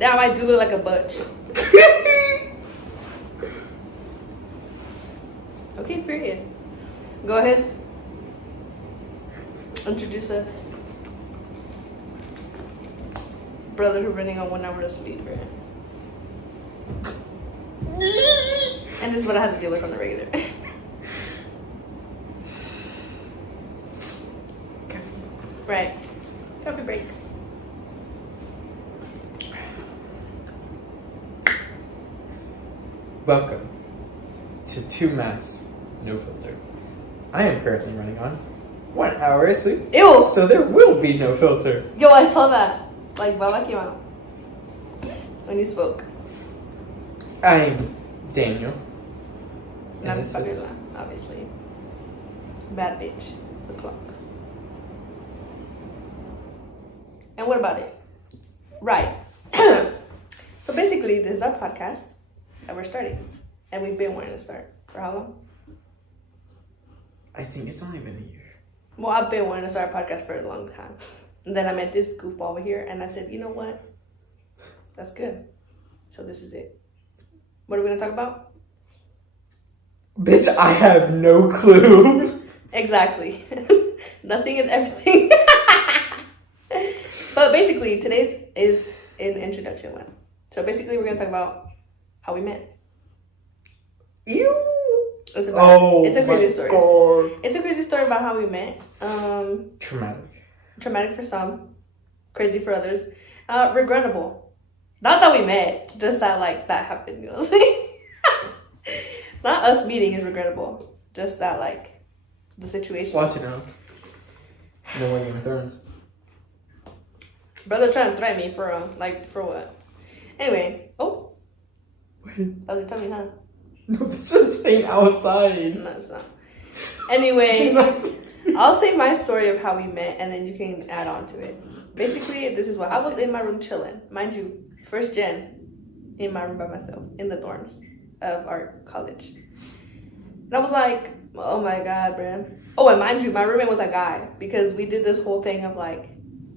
Damn, I do look like a butch. Okay, period. Go ahead. Introduce us. Brother who's running on 1 hour of speed, right? And this is what I have to deal with on the regular. Right. Coffee break. Welcome to 2 Mascs, no filter. I am currently running on 1 hour of sleep. Ew! So there will be no filter. Yo, I saw that. Like, Baba came out when you spoke. I'm Daniel. Not And this is- Fabiola, obviously. Bad bitch. The clock. And what about it? Right. So basically, this is our podcast that we're starting. And we've been wanting to start. For how long? I think it's only been a year. Well, I've been wanting to start a podcast for a long time. And then I met this goofball over here, and I said, you know what? That's good. So this is it. What are we going to talk about? Bitch, I have no clue. Exactly. Nothing and everything. But basically, today's is an introduction one. So basically, we're going to talk about how we met. Ew. It's a crazy story. God. It's a crazy story about how we met. Traumatic for some, crazy for others. Regrettable. Not that we met, just that like that happened. You know what I'm saying? Not us meeting is regrettable. Just that like the situation. Watch it now. No more Game of Thrones. Brother trying to threaten me for for what? Anyway, oh, Wait. that was your tummy, huh? No, that's a thing outside. No, it's not. Anyway, I'll say my story of how we met, and then you can add on to it. Basically, this is what I was in my room chilling, mind you, first gen, in my room by myself in the dorms of our college. And I was like, oh my god, bruh. Oh, and mind you, my roommate was a guy because we did this whole thing of like,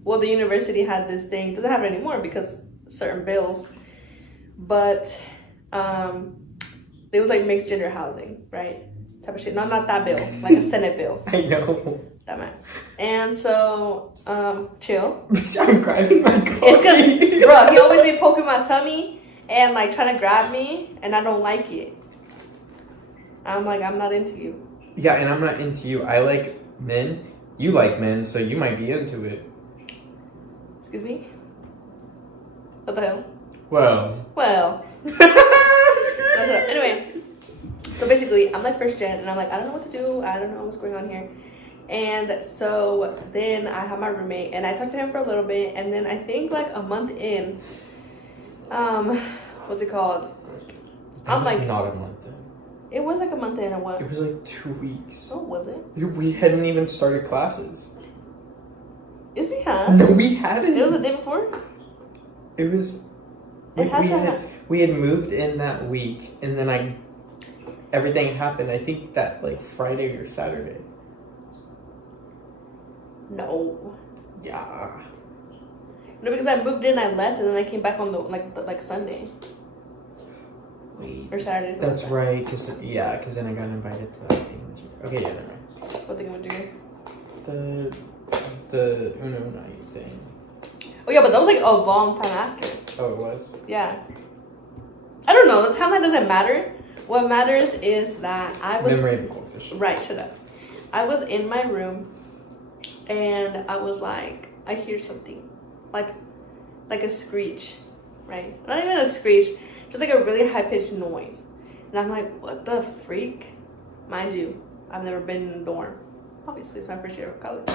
well, the university had this thing, doesn't have it anymore because certain bills, but it was like mixed gender housing, right? Type of shit. No, not that bill, like a Senate bill. I know. That matters. And so, chill. I'm grabbing my coffee. It's because, bro, he always be poking my tummy and like trying to grab me, and I don't like it. I'm like, I'm not into you. Yeah, and I'm not into you. I like men. You like men, so you might be into it. Excuse me? What the hell? Well. No, shut up. Anyway, so basically, I'm like first gen, and I'm like, I don't know what to do. I don't know what's going on here. And so then I have my roommate, and I talked to him for a little bit, and then I think like a month in, what's it called? That I'm was like, not a month in. it was like a month in or what? It was like 2 weeks. Oh, was it? We hadn't even started classes. Yes, we had. No, we hadn't. It was the day before? It was. It had to have. We had moved in that week, and then everything happened. I think that like Friday or Saturday. No. Yeah. No, because I moved in, I left, and then I came back on the Sunday Wait. or Saturday. That's right. Cause then I got invited to that thing. Okay, yeah, never mind. What thing would do? The Uno night thing. Oh yeah, but that was like a long time after. Oh, it was. Yeah. I don't know. The timeline doesn't matter. What matters is that I was Memory of a goldfish. right. Shut up. I was in my room, and I was like, I hear something, like a screech, right? Not even a screech, just like a really high pitched noise. And I'm like, what the freak? Mind you, I've never been in a dorm. Obviously, it's my first year of college.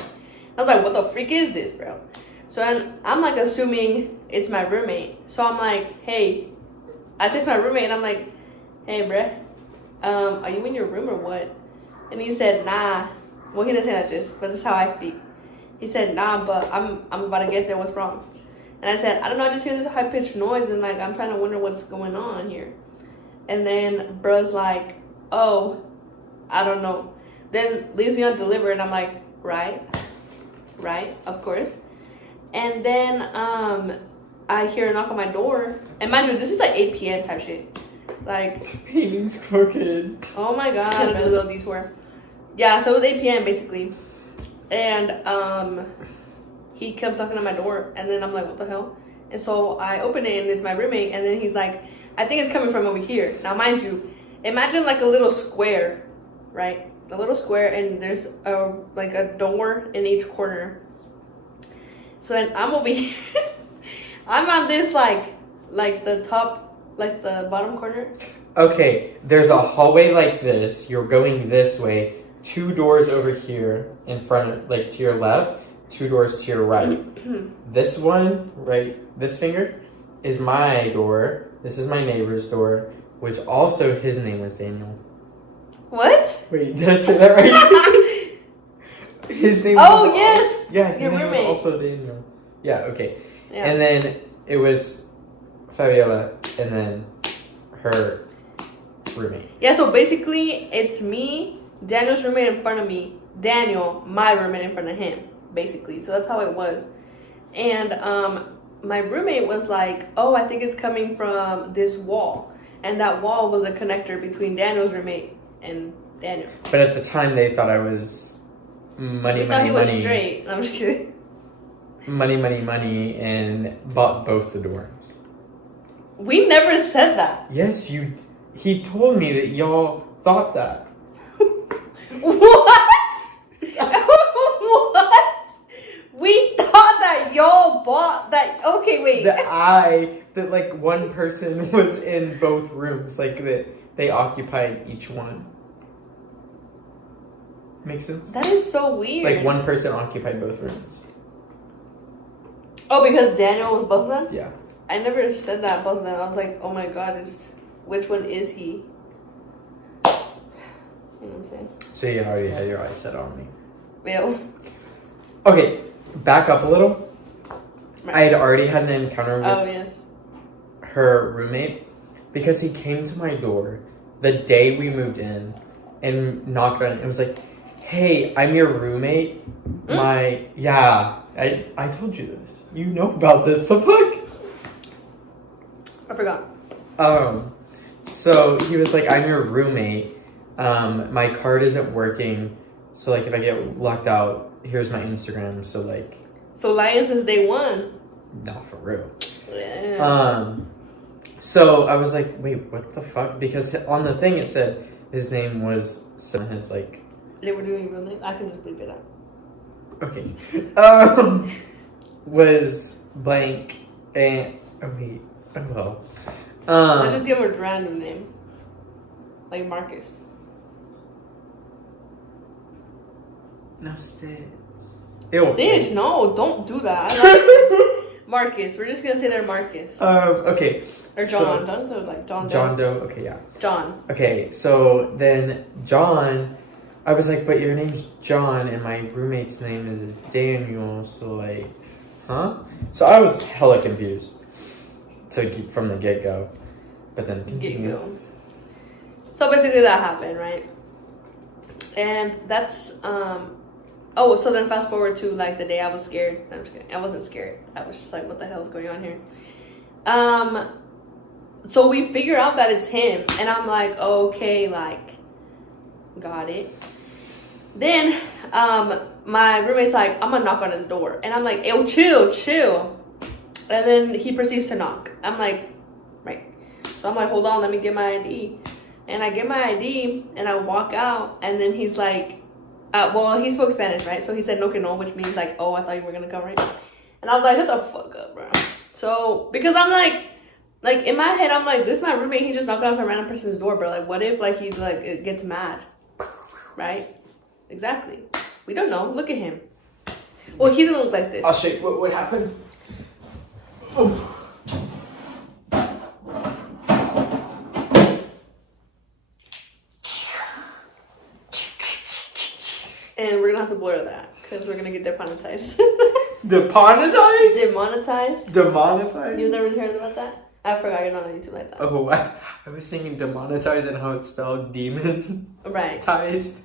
I was like, what the freak is this, bro? So I'm like assuming it's my roommate. So I'm like, hey, I text my roommate and I'm like, hey, bruh, are you in your room or what? And he said, nah. Well, he didn't say like this, but this is how I speak. He said, nah, but I'm about to get there. What's wrong? And I said, I don't know. I just hear this high pitched noise and like I'm trying to wonder what's going on here. And then bruh's like, oh, I don't know. Then leaves me undelivered, and I'm like, right, of course. And then I hear a knock on my door. And mind you, this is like 8 p.m. type shit. Like, painting's crooked. Oh my god, I did a little detour. Yeah, so it was 8 p.m. basically. And he comes knocking on my door, and then I'm like, what the hell? And so I open it, and it's my roommate, and then he's like, I think it's coming from over here. Now, mind you, imagine like a little square, right? A little square, and there's like a door in each corner. So then I'm over here. I'm on this like the top, like the bottom corner. Okay, there's a hallway like this. You're going this way. 2 doors over here in front, like to your left. 2 doors to your right. This one, right, this finger, is my door. This is my neighbor's door, which also his name was Daniel. What? Wait, did I say that right? His name was... yes! Yeah, his name was also Daniel. Yeah, okay. Yeah. And then it was Fabiola, and then her roommate. Yeah, so basically, it's me, Daniel's roommate in front of me, Daniel, my roommate in front of him, basically. So that's how it was. And my roommate was like, oh, I think it's coming from this wall. And that wall was a connector between Daniel's roommate and Daniel. But at the time, they thought I was money. He was straight. No, I'm just kidding. Money, and bought both the dorms. We never said that. Yes, you... He told me that y'all thought that. What? What? We thought that y'all bought that. Okay, wait. That like one person was in both rooms, like that they occupied each one. Makes sense? That is so weird. Like one person occupied both rooms. Oh, because Daniel was both of them? Yeah. I never said that, both of them. I was like, oh my god, which one is he? You know what I'm saying? So you already had your eyes set on me. Yeah. Okay, back up a little. Right. I had already had an encounter with her roommate because he came to my door the day we moved in and knocked on it and was like, hey, I'm your roommate. I told you this. You know about this. The fuck? I forgot. So he was like, I'm your roommate. My card isn't working. So like if I get locked out, here's my Instagram. So like. So lying since day one. No, for real. Yeah. So I was like, wait, what the fuck? Because on the thing it said his name was his like. They were doing real name. I can just bleep it out. Okay. Was blank and Let's just give him a random name, like Marcus. No, Stitch. Stitch, no, don't do that. I like Marcus. We're just gonna say they're Marcus. Okay. Or John. John's so like John Doe. John Doe. Okay, yeah. John. Okay, so then John, I was like, but your name's John and my roommate's name is Daniel. So like, huh? So I was hella confused from the get go, but then continue. So basically that happened, right? And that's so then fast forward to like the day I was scared. No, I'm just kidding. I wasn't scared. I was just like, what the hell is going on here? So we figure out that it's him, and I'm like, okay, like, got it. Then my roommate's like, I'm gonna knock on his door, and I'm like, yo, chill. And then he proceeds to knock. I'm like, right. So I'm like, hold on, let me get my ID. And I get my ID, and I walk out, and then he's like, he spoke Spanish, right? So he said, no que no, which means like, oh, I thought you were gonna come, right? And I was like, shut the fuck up, bro. So, because I'm like in my head, I'm like, this is my roommate, he just knocked on some random person's door, bro. Like, what if, like, he, like, it gets mad, right? Exactly. We don't know. Look at him. Well, he didn't look like this. I'll show you what happened. Oh. And we're gonna have to blur that, because we're gonna get demonetized. Demonetized? Demonetized? You've never heard about that? I forgot you're not on YouTube like that. Oh, I was thinking demonetized and how it's spelled demon. Right. Tized.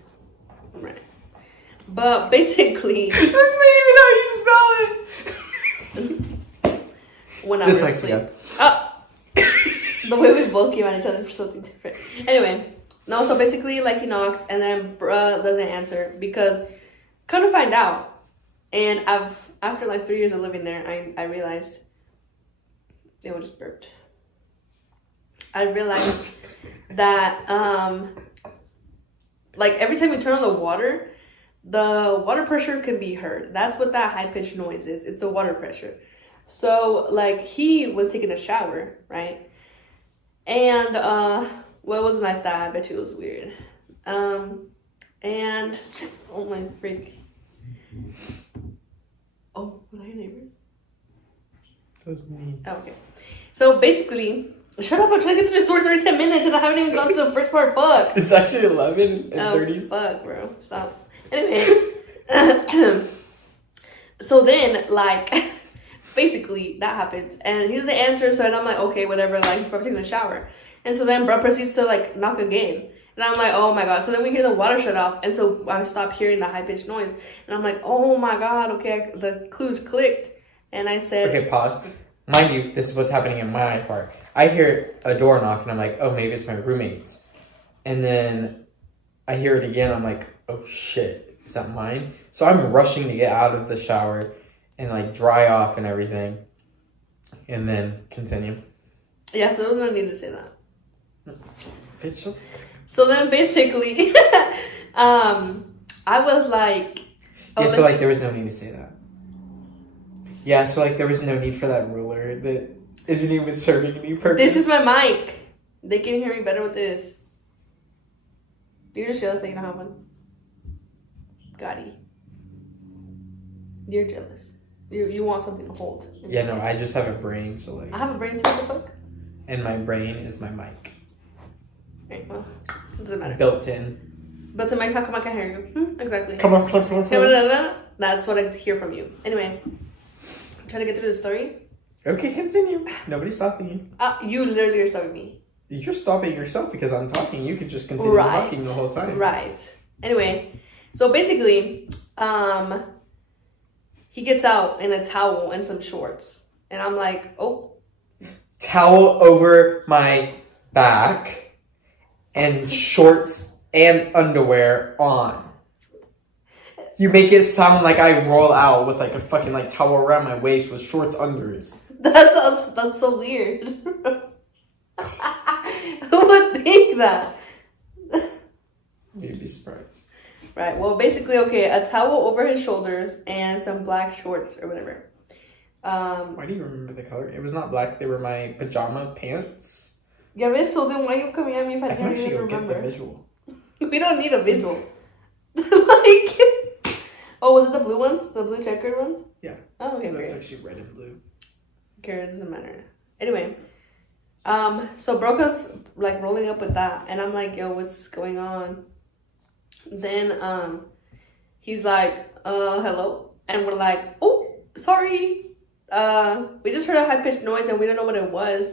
Right. But basically... That's not even how you spell it! when I was asleep. The way we both came at each other for something different. Anyway, no, so basically, like, he knocks, and then bruh doesn't answer, because come to find out, and after like 3 years of living there, I realized it was just burped. I realized that like every time you turn on the water pressure can be heard. That's what that high-pitched noise is. It's a water pressure. So like he was taking a shower, right? And well, it wasn't like that. I bet you it was weird. And oh my freak. Oh, was that your neighbors? That was me. Oh, okay. So basically, shut up, I'm trying to get through the story. It's already 10 minutes and I haven't even gone to the first part. Fuck. It's actually 11 and 30. Fuck, bro. Stop. Anyway. So then, like, basically, that happens. And he doesn't answer, so then I'm like, okay, whatever. Like, he's probably taking a shower. And so then bro proceeds to, like, knock again. And I'm like, oh my god. So then we hear the water shut off. And so I stop hearing the high-pitched noise. And I'm like, oh my god, okay, the clues clicked. And I said... Okay, pause. Mind you, this is what's happening in my part. I hear a door knock, and I'm like, oh, maybe it's my roommate's. And then I hear it again. I'm like, oh, shit. Is that mine? So I'm rushing to get out of the shower and, like, dry off and everything. And then continue. Yeah, so there was no need to say that. Bitch. So then basically, I was like... Yeah, so, like, there was no need to say that. Yeah, so, like, there was no need for that ruler that isn't even serving any purpose. This is my mic. They can hear me better with this. You're just jealous that you don't have one. Gotti. You're jealous. You want something to hold. Yeah, no, I just have a brain, so, like... I have a brain too, what the fuck? And my brain is my mic. Right, well, it doesn't matter. Built in. Built in mic, how come I can't hear you? Exactly. Come on. That's what I hear from you. Anyway, I'm trying to get through the story. Okay, continue. Nobody's stopping you. You literally are stopping me. You're stopping yourself because I'm talking. You could just continue talking the whole time. Right. Anyway, so basically, he gets out in a towel and some shorts. And I'm like, oh. Towel over my back and shorts and underwear on. You make it sound like I roll out with like a fucking like towel around my waist with shorts under it. That's so weird. Who would think that? You'd be surprised. Right. Well, basically, okay, a towel over his shoulders and some black shorts or whatever. Why do you remember the color? It was not black. They were my pajama pants. Yeah, ves, so then why are you coming at me if I can't even remember? Get the visual. We don't need a visual. Like, oh, was it the blue ones? The blue checkered ones? Yeah. Oh, okay, That's great. actually red and blue. Okay, it doesn't matter. Anyway, so bro comes like rolling up with that, and I'm like, yo, what's going on? Then he's like, hello, and we're like, oh, sorry. We just heard a high-pitched noise and we don't know what it was.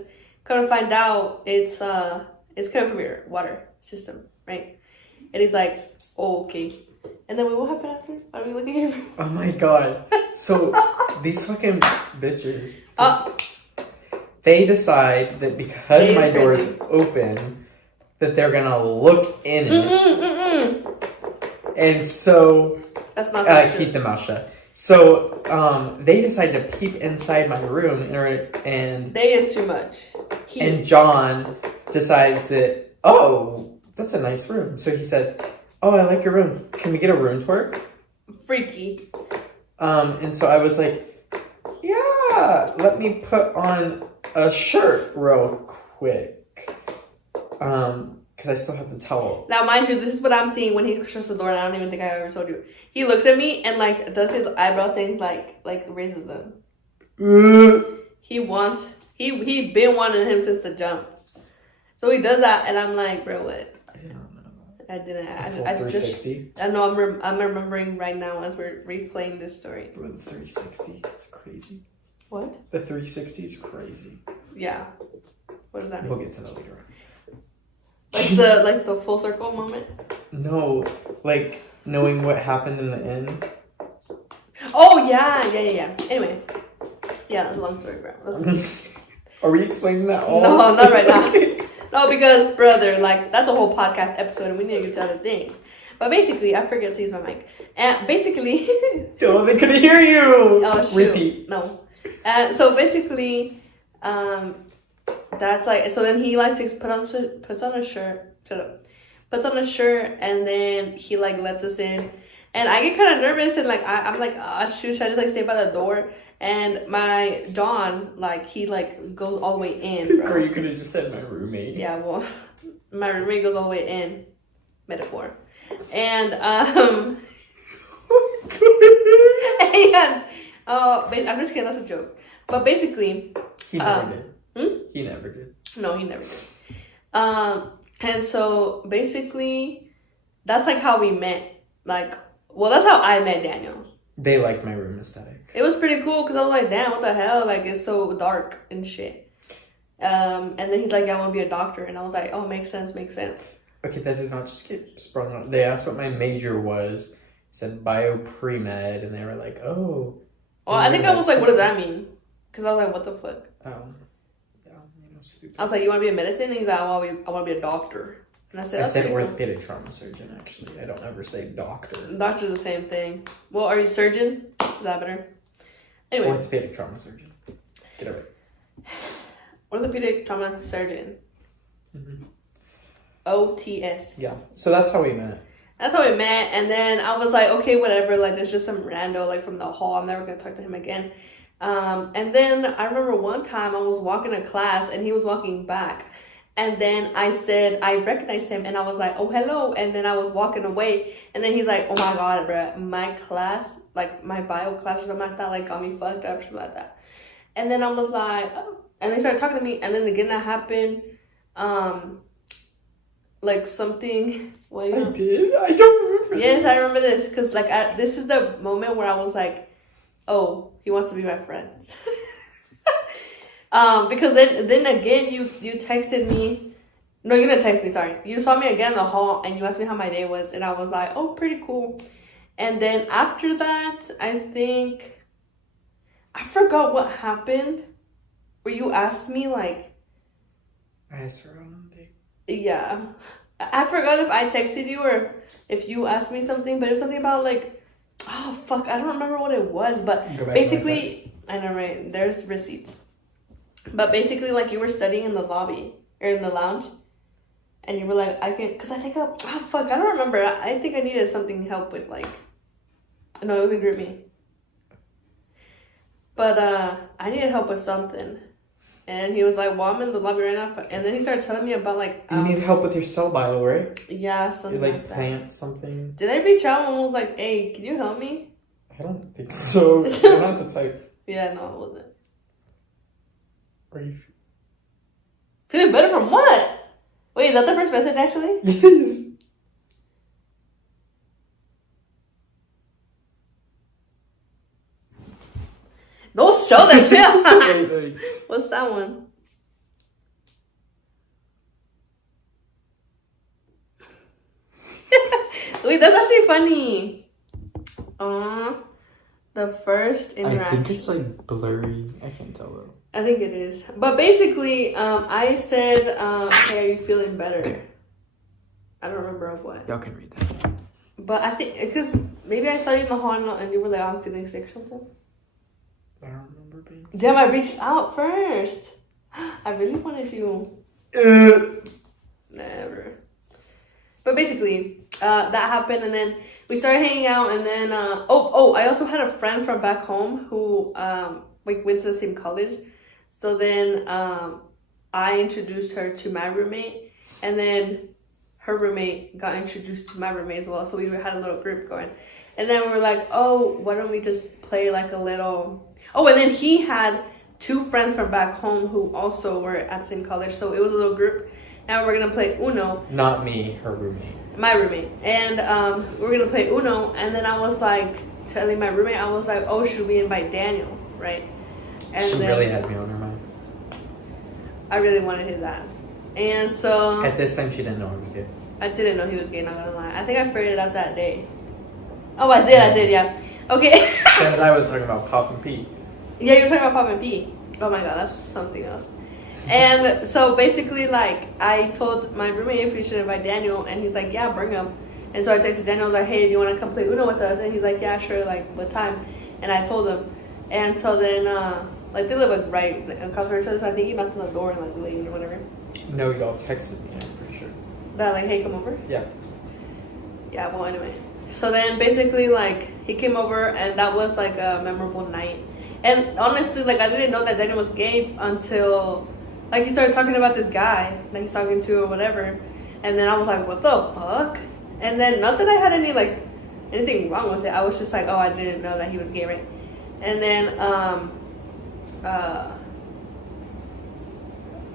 Come to find out, it's coming from your water system, right? And he's like, oh, okay. And then what happened after? Are we looking here? Oh my god. So these fucking bitches, they decide that because my door is open, that they're gonna look in it. And so that's not keep the mouth shut. So they decide to peep inside my room and they is too much. And John decides that, oh, that's a nice room. So he says, oh, I like your room. Can we get a room tour? Freaky. And so I was like, yeah, let me put on a shirt real quick. Because I still have the towel. Now, mind you, this is what I'm seeing when he shuts the door, and I don't even think I ever told you. He looks at me and, like, does his eyebrow things, like raises them. He been wanting him since the jump. So he does that, and I'm like, bro, what? I did not know. I didn't. I 360? I know, I'm remembering right now as we're replaying this story. Bro, the 360 is crazy. What? The 360 is crazy. Yeah. What does that mean? We'll get to that later on. Like the full circle moment? No, like knowing what happened in the end. Oh yeah. Anyway, Yeah, that's a long story, bro. Are we explaining that all? No, not right now. No, because, brother, like, that's a whole podcast episode, and we need to get to other things. But basically, I forget to use my mic. And basically... Oh, they couldn't hear you! Oh, shoot. Repeat. No. So basically, that's like... So then he, like, puts on a shirt. Shut up. Puts on a shirt, and then he, like, lets us in. And I get kind of nervous, and, like, I'm like, shoot, should I just, like, stay by the door? And my John, like, he, like, goes all the way in, bro. Girl, you could have just said my roommate. Yeah, well, my roommate goes all the way in. Metaphor. And, and, I'm just kidding, that's a joke. But basically... He never did. He never did. No, he never did. And so, basically, that's, like, how we met. Like, well, that's how I met Daniel. They liked my room aesthetic. It was pretty cool because I was like, damn, what the hell? Like, it's so dark and shit. And then he's like, yeah, I want to be a doctor. And I was like, oh, makes sense. Okay, that did not just get sprung on. They asked what my major was. I said bio pre-med, and they were like, oh. Well, I think I was like, what does that mean? Because I was like, what the fuck? Yeah, stupid. I was like, you want to be a medicine? And he's like, I want to be a doctor. And I said orthopedic trauma surgeon, actually. I don't ever say doctor. Doctor's the same thing. Well, are you surgeon? Is that better? Anyway. Orthopedic trauma surgeon. Get over it. Orthopedic trauma surgeon. Mm-hmm. OTS. Yeah. So that's how we met. That's how we met. And then I was like, okay, whatever. Like, there's just some rando, like, from the hall. I'm never going to talk to him again. And then I remember one time I was walking to class and he was walking back. And then I said, I recognized him and I was like, oh, hello. And then I was walking away. And then he's like, oh my God, bro, my class, like my bio class or something like that, like got me fucked up or something like that. And then I was like, oh. And they started talking to me. And then again, that happened. Like something. Well, you know, I did? I don't remember Yes, this. I remember this. Because like this is the moment where I was like, oh, he wants to be my friend. Because then again, you texted me. No, you didn't text me, sorry. You saw me again in the hall and you asked me how my day was. And I was like, oh, pretty cool. And then after that, I think, I forgot what happened. Where you asked me like. I asked her on a date. Yeah. I forgot if I texted you or if you asked me something. But it was something about like, oh, fuck. I don't remember what it was. But basically, I know, right? There's receipts. But basically, like, you were studying in the lobby, or in the lounge, and you were like, I can, because I think, fuck, I don't remember. I think I needed something help with, like, no, it was in group me. But, I needed help with something. And he was like, well, I'm in the lobby right now. And then he started telling me about, like... You need help with your cell bio, right? Yeah, something you, like that. Plant something. Did I reach out and was like, hey, can you help me? I don't think so. You're not the type. Yeah, no, it wasn't. Are you feeling better from what? Wait, is that the first message actually? Yes. Don't show that shit. What's that one? Wait, that's actually funny. The first interaction. I think it's like blurry. I can't tell though. I think it is. But basically, I said, hey, are you feeling better? There. I don't remember of what. Y'all can read that. But I think, because maybe I saw you in the hall and you were like, I'm feeling sick or something. I don't remember being sick. Damn, I reached out first. I really wanted you. Never. But basically, that happened and then we started hanging out and then, I also had a friend from back home who, like went to the same college. So then I introduced her to my roommate and then her roommate got introduced to my roommate as well. So we had a little group going. And then we were like, oh, why don't we just play like a little... Oh, and then he had two friends from back home who also were at the same college. So it was a little group. And we're going to play Uno. Not me, her roommate. My roommate. And we're going to play Uno. And then I was like, telling my roommate, I was like, oh, should we invite Daniel? Right? And she then, really had me on her mind. I really wanted his ass. And so... At this time, she didn't know I was gay. I didn't know he was gay, not gonna lie. I think I figured it out that day. Oh, I did, yeah. Okay. Because I was talking about Pop and Pete. Yeah, you were talking about Pop and P. Oh my god, that's something else. And so basically, like, I told my roommate if we should invite Daniel, and he's like, yeah, bring him. And so I texted Daniel, I was like, hey, do you want to come play Uno with us? And he's like, yeah, sure, like, what time? And I told him. And so then, like, they live, like, right across from each other, so I think he knocked on the door and, like, leaved or whatever. No, y'all texted me, I'm pretty sure. That, like, hey, come over? Yeah. Yeah, well, anyway. So then, basically, like, he came over, and that was, like, a memorable night. And honestly, like, I didn't know that Daniel was gay until, like, he started talking about this guy that he's talking to or whatever. And then I was like, what the fuck? And then, not that I had any, like, anything wrong with it. I was just like, oh, I didn't know that he was gay, right? And then,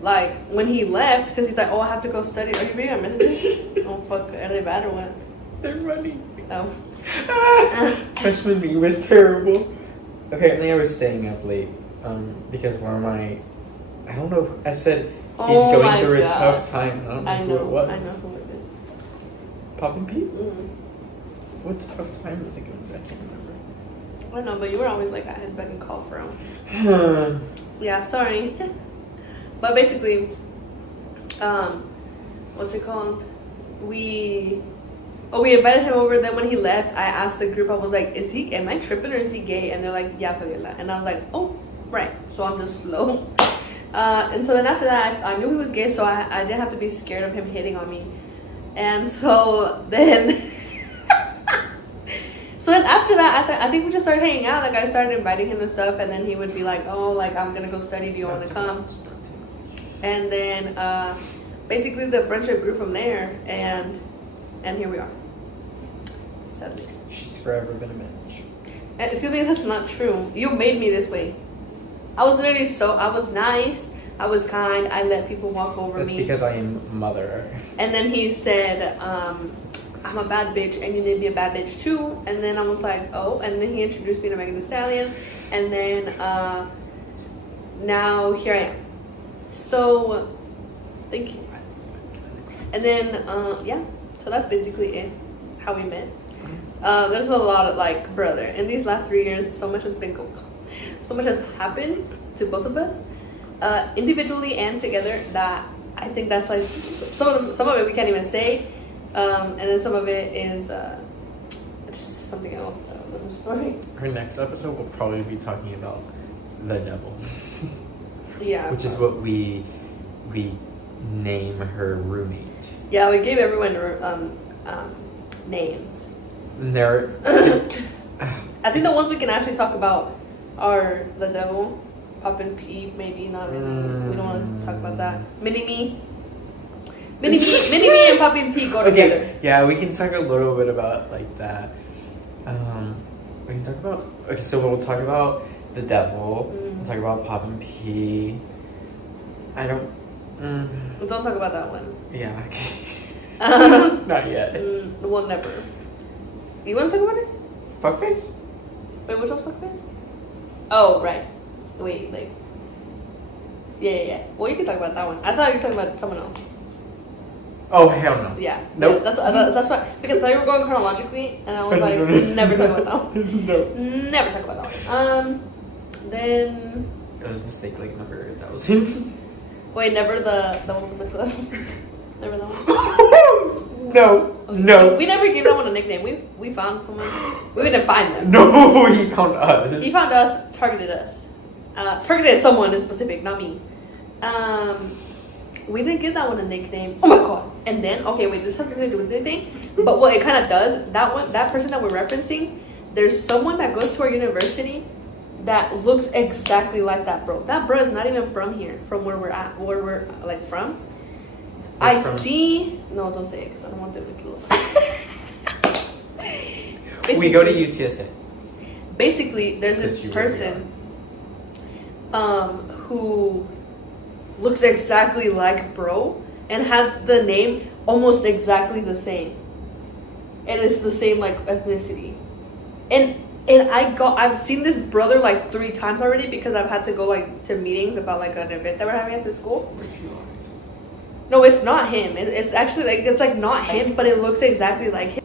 like, when he left, because he's like, oh, I have to go study. Are you reading our messages? Oh, fuck. Are they bad or what? They're running. Oh. Freshman week was terrible. Apparently I was staying up late because one of my, I don't know, I said he's going through a tough time. I don't know who it was. I know who it is. Pop and Pete? Mm. What tough time was he going through? I can't remember. I don't know, but you were always like at his beck and call for him. Yeah, sorry. But basically, what's it called? We invited him over. Then when he left, I asked the group, I was like, am I tripping or is he gay? And they're like, yeah, Fabiola. And I was like, oh, right. So I'm just slow. And so then after that, I knew he was gay, so I didn't have to be scared of him hitting on me. And so then, after that, I think we just started hanging out. Like, I started inviting him to stuff, and then he would be like, oh, like, I'm gonna go study. Do you want to come? And then, basically, the friendship grew from there, and here we are. Sadly. She's forever been a bitch. Excuse me, that's not true. You made me this way. I was literally I was nice, I was kind, I let people walk over me. That's because I am mother. And then he said, I'm a bad bitch and you need to be a bad bitch too. And then I was like, oh. And then he introduced me to Megan Thee Stallion. And then now here I am. So, thank you. And then, yeah. So that's basically it. How we met. There's a lot of, like, brother, in these last 3 years, so much has happened to both of us, individually and together, that I think that's like some of it we can't even say, and then some of it is just something else. Story. Her next episode will probably be talking about the devil. Yeah. Which is what we name her roommate. Yeah, we gave everyone names. And they're I think the ones we can actually talk about are the devil, Pop and P, maybe not really. We don't want to talk about that. Mini-Me and Pop and P go together. Yeah, we can talk a little bit about like that. We can talk about, okay, so we'll talk about the devil. We'll talk about Pop and P. I don't. Don't talk about that one. Yeah. Not yet. Well, never. You want to talk about it? Fuckface? Wait, which one's fuckface? Oh, right. Wait, like. Yeah. Well, you can talk about that one. I thought you were talking about someone else. Oh, hell no. Yeah. Nope. Yeah, that's why. Because I thought you were going chronologically, and I was like, never talk about that one. No. Never talk about that one. Then. It was a mistake, like, number 1,000. Wait, never the one from the club? Never that one? No. Okay. No. We never gave that one a nickname. We found someone. We didn't find them. No, he found us. He found us, targeted us. Targeted someone in specific, not me. We didn't give that one a nickname. Oh my god. And then, okay, wait, this has nothing to do with anything. But what it kind of does, that person that we're referencing, there's someone that goes to our university that looks exactly like that bro. That bro is not even from here, from where we're at, where we're like from. No, don't say it because I don't want them to kill us. We go to UTSA. Basically, there's this person who looks exactly like bro and has the name almost exactly the same. And it's the same like ethnicity. And I've seen this brother like 3 times already because I've had to go like to meetings about like an event that we're having at the school. No, it's not him. It's actually like it's like not him, but it looks exactly like him.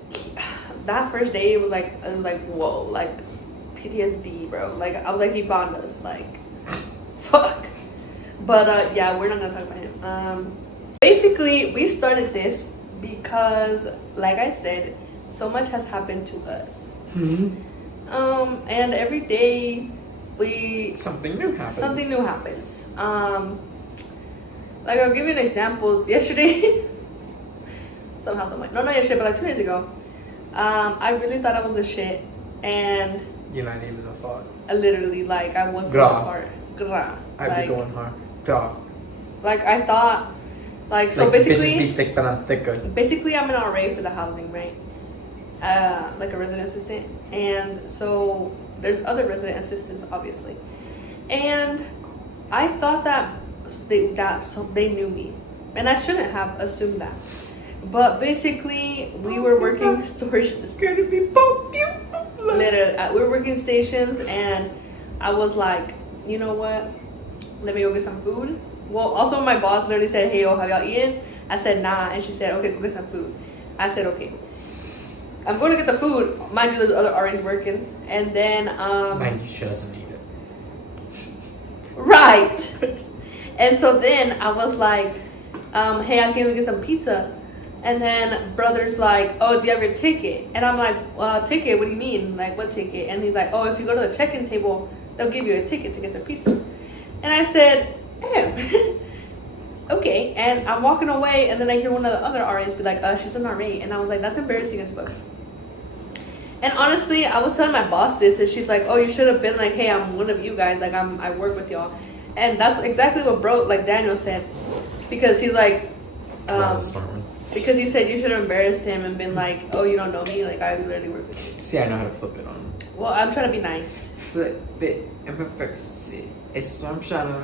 That first day it was like whoa, like PTSD, bro. Like, I was like, he found us. Like, fuck. But, yeah, we're not gonna talk about him. Basically, we started this because, like I said, so much has happened to us. And every day something new happens. Like, I'll give you an example. Yesterday, not yesterday, but like 2 days ago, I really thought I was the shit, and you're not even a thought. Literally, like, I was hard. I'd be going hard. Gra. Like, I thought, like, so basically, bitches be thick, but I'm thicker. Basically, I'm an RA for the housing, right? Like a resident assistant, and so there's other resident assistants, obviously, and I thought that they knew me, and I shouldn't have assumed that. But basically, we were working storage. It's gonna be literally, we were working stations, and I was like, you know what? Let me go get some food. Well, also my boss literally said, "Hey, yo, have y'all eaten?" I said, "Nah," and she said, "Okay, go get some food." I said, "Okay." I'm going to get the food. Mind you, there's other RAs working, and then mind you, she doesn't need it. Right. And so then I was like, "Hey, I came to get some pizza." And then brother's like, "Oh, do you have your ticket?" And I'm like, "Ticket? What do you mean? Like, what ticket?" And he's like, "Oh, if you go to the check-in table, they'll give you a ticket to get some pizza." And I said, "Damn." Okay. And I'm walking away, and then I hear one of the other RAs be like, "She's an RA." And I was like, that's embarrassing as fuck. And honestly, I was telling my boss this, and she's like, "Oh, you should have been like, hey, I'm one of you guys. Like, I work with y'all." And that's exactly what Daniel said, because he's like, because he said you should have embarrassed him and been like, "Oh, you don't know me. Like, I literally work with you." See, I know how to flip it on. Well, I'm trying to be nice. Flip it and reverse it. It's I'm trying to.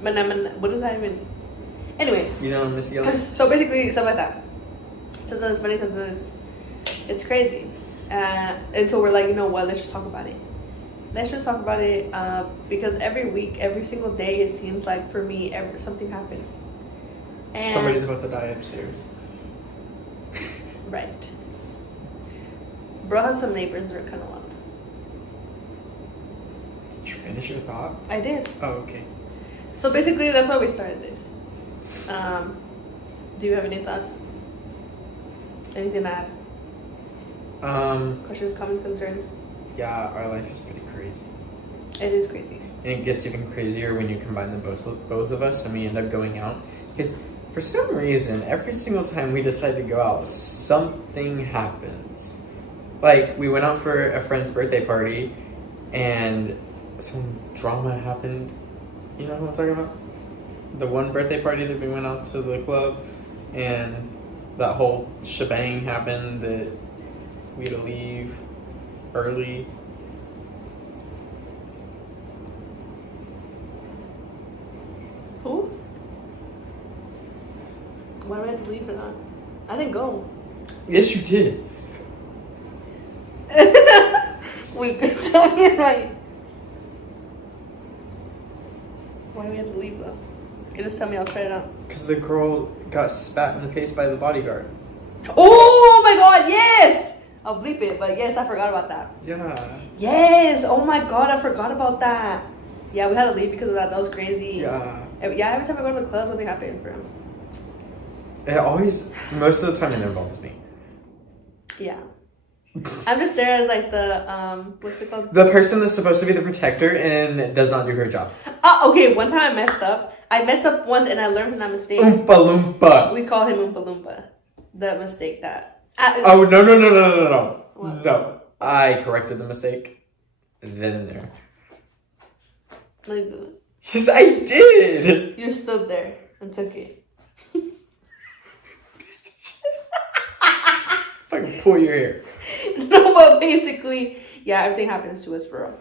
What does that even? Anyway. You know, Miss Yellow. So basically, stuff like that. Sometimes it's funny, sometimes it's crazy. Until we're like, you know what? Let's just talk about it. Because every week, every single day, it seems like for me, something happens. And somebody's about to die upstairs. Right. Bro has some neighbors that are kind of loud. Did you finish your thought? I did. Oh, okay. So basically, that's why we started this. Do you have any thoughts? Anything to add? Questions, comments, concerns? Yeah, our life is pretty crazy. It is crazy. And it gets even crazier when you combine the both of us and we end up going out. Because for some reason, every single time we decide to go out, something happens. Like, we went out for a friend's birthday party, and some drama happened. You know who I'm talking about? The one birthday party that we went out to the club, and that whole shebang happened that we had to leave early. Who? Why do I have to leave for that? I didn't go. Yes, you did. Wait, tell me right. Why do we have to leave though? You just tell me, I'll try it out. Because the girl got spat in the face by the bodyguard. Oh my god, yes! I'll bleep it, but yes, I forgot about that. Yeah. Yes! Oh my god, I forgot about that. Yeah, we had to leave because of that. That was crazy. Yeah. Yeah, every time I go to the club, something happens for him. It always, most of the time, it involves me. Yeah. I'm just there as like the, what's it called? The person that's supposed to be the protector and does not do her job. Oh, okay, one time I messed up. I messed up once and I learned from that mistake. Oompa Loompa. We call him Oompa Loompa. The mistake that... oh, no. What? No. I corrected the mistake. Then and there. No, you didn't. Yes, I did. You stood there and took it. Fucking pull your hair. No, but basically, yeah, everything happens to us for real.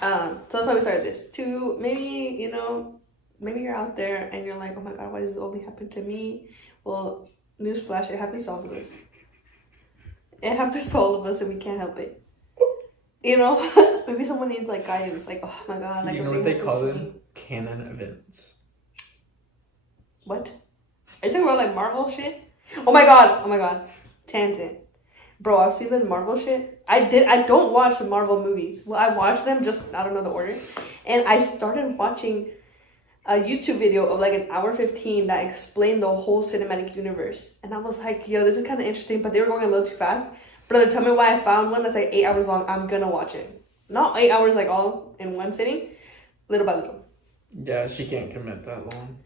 So that's why we started this. To maybe, you know, maybe you're out there and you're like, oh my god, why does this only happen to me? Well, newsflash, it happens to all of us. It happens to all of us and we can't help it. You know, maybe someone needs like guidance, like, oh my god, like, you know what they call them? Canon events. What? Are you talking about like Marvel shit? Oh my god. Tangent. Bro, I've seen the Marvel shit. I don't watch the Marvel movies. Well, I watch them, just I don't know the order. And I started watching a YouTube video of like an hour 15 that explained the whole cinematic universe. And I was like, yo, this is kind of interesting, but they were going a little too fast. Brother, tell me why I found one that's like 8 hours long. I'm gonna watch it. Not 8 hours like all in one sitting, little by little. Yeah, she can't commit that long.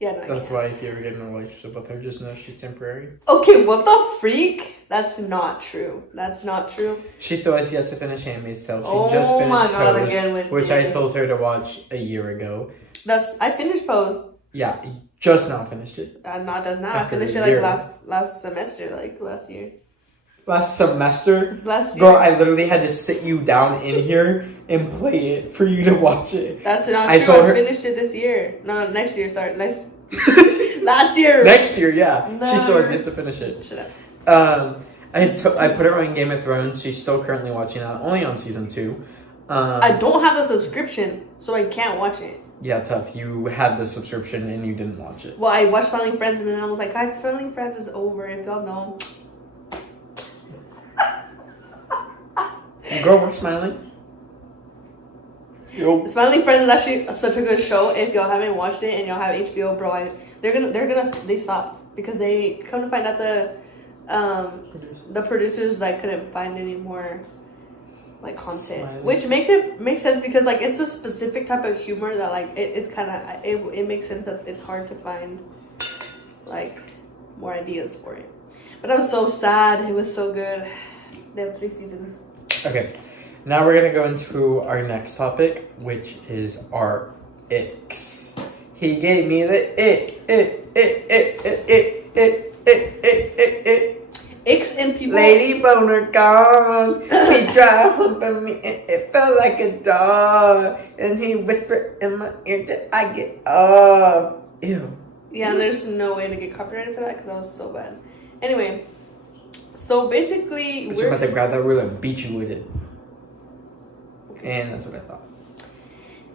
Yeah, no, That's why if you ever get in a relationship with her, just know she's temporary. Okay, what the freak? That's not true. That's not true. She still has yet to finish Handmaid's Tale. She Oh just finished my God, Pose, again with which this. I told her to watch a year ago. I finished Pose. Yeah, just now finished it. Not does not. After I finished a it year. like last semester, like last year. Last semester? Last year. Girl, I literally had to sit you down in here and play it for you to watch it. That's not I true. told I her- finished it this year. No, next year. Sorry, last year. Next year, yeah. No. She still has yet to finish it. Shut up. I put her on Game of Thrones. She's still currently watching that, only on season 2. I don't have a subscription, so I can't watch it. Yeah, tough. You had the subscription and you didn't watch it. Well, I watched Smiling Friends, and then I was like, guys, Smiling Friends is over. If y'all know. Girl, we're smiling. Yo. Smiling Friends is actually such a good show. If y'all haven't watched it and y'all have HBO, bro, they stopped because they come to find out the producers like couldn't find any more like content, Smiling. which makes sense because like it's a specific type of humor that like it's kind of it makes sense that it's hard to find like more ideas for it. But I was so sad. It was so good. They have 3 seasons. Okay, now we're gonna go into our next topic, which is our icks. He gave me the Icks and people. Lady boner gone. He dry humping me and it felt like a dog. And he whispered in my ear that I get off. Ew. Yeah, and there's no way to get copyrighted for that because that was so bad. Anyway, so basically, But you're about to grab that ruler and beat you with it. And that's what I thought.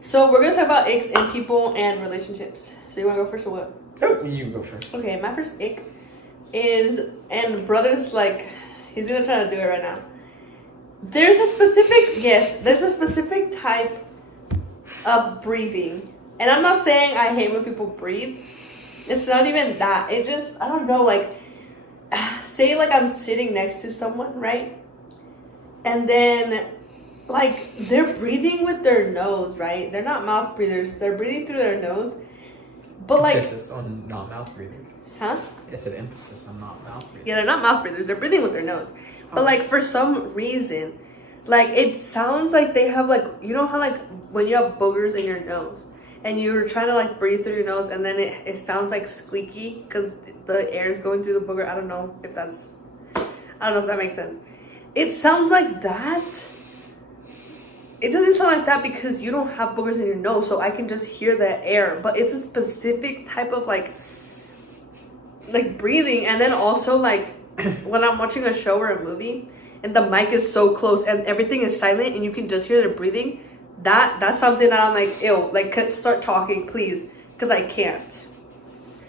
So we're gonna talk about icks and people and relationships. So you wanna go first or what? Oh, you go first. Okay, my first ick is, and brother's like, he's gonna try to do it right now. There's a specific type of breathing. And I'm not saying I hate when people breathe. It's not even that. It just, I don't know, like, say like I'm sitting next to someone, right? And then, like, they're breathing with their nose, right? They're not mouth breathers. They're breathing through their nose. But like, emphasis on not mouth breathing. huh? I said emphasis on not mouth breathing. Yeah, they're not mouth breathers. They're breathing with their nose. But like for some reason, like it sounds like they have like, you know how like when you have boogers in your nose and you're trying to like breathe through your nose and then it sounds like squeaky because the air is going through the booger. I don't know if that makes sense. It sounds like that. It doesn't sound like that because you don't have boogers in your nose, so I can just hear the air. But it's a specific type of like breathing. And then also like when I'm watching a show or a movie and the mic is so close and everything is silent and you can just hear the breathing, that's something that I'm like, ew, like start talking, please, because I can't.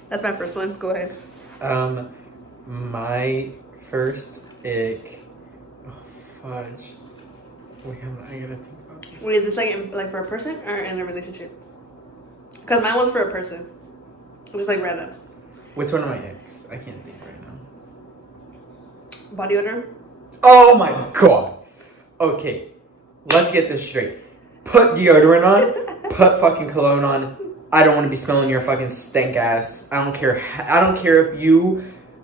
That's my first one. Go ahead. My first ick. Oh, fudge. Wait, I gotta think about this. Wait, is this like for a person or in a relationship? Because mine was for a person. It was like random. Which one of my icks? I can't think right now. Body odor. Oh my god. Okay, let's get this straight. Put deodorant on. Put fucking cologne on. I don't want to be smelling your fucking stank ass. I don't care. I don't care if